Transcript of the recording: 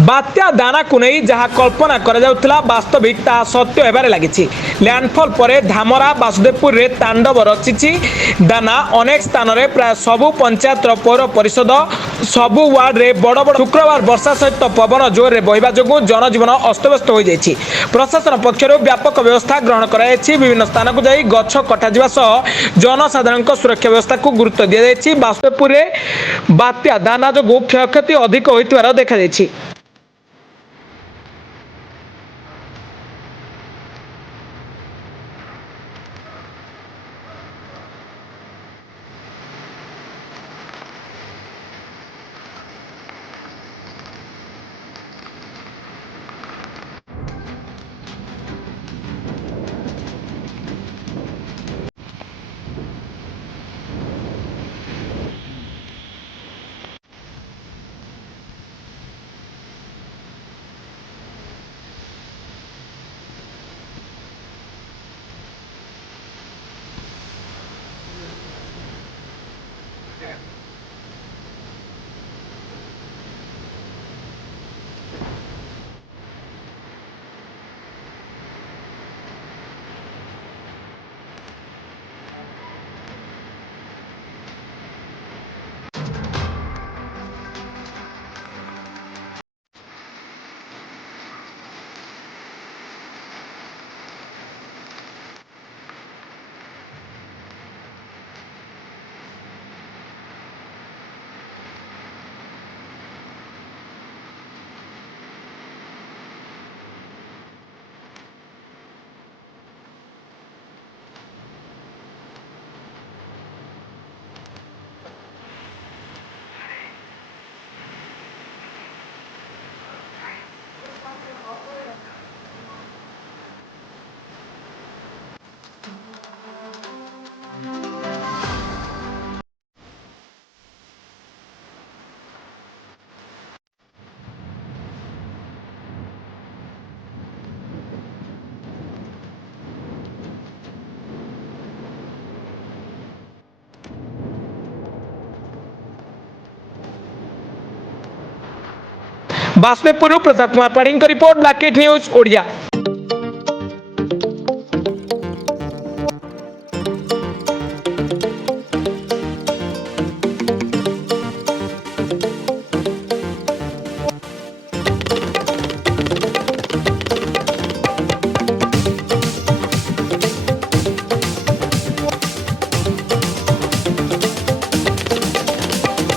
बात्या दाना को नहीं जहाँ कल्पना करा वास्तविक ता सत्य होबार लगी। लैंडफॉल पर धामरा बासुदेवपुर रे तांडव रचिछि। दाना अनेक स्थान रे प्राय सबु पंचायत पौर परिषद सबु वार्ड रे बड़ बड़ शुक्रवार वर्षा सहित पवन जोर रे बहिबा जोगु जनजीवन अस्तव्यस्त हो जाइछि। प्रशासन पक्षर व्यापक व्यवस्था ग्रहण कराଯାଇଛି। विभिन्न स्थान को जाई गछ कटाजिबा सह जनसाधारण सुरक्षा व्यवस्था को गुरुत्व दिया जाइछि। बासुदेवपुर रे बात्या दाना जोगु क्षयक्षति अधिक होइतिबार देखा जाइछि। बासुदेवपुर प्रताप कुमार पाढ़ी रिपोर्ट ब्लैकेट न्यूज ओडिया।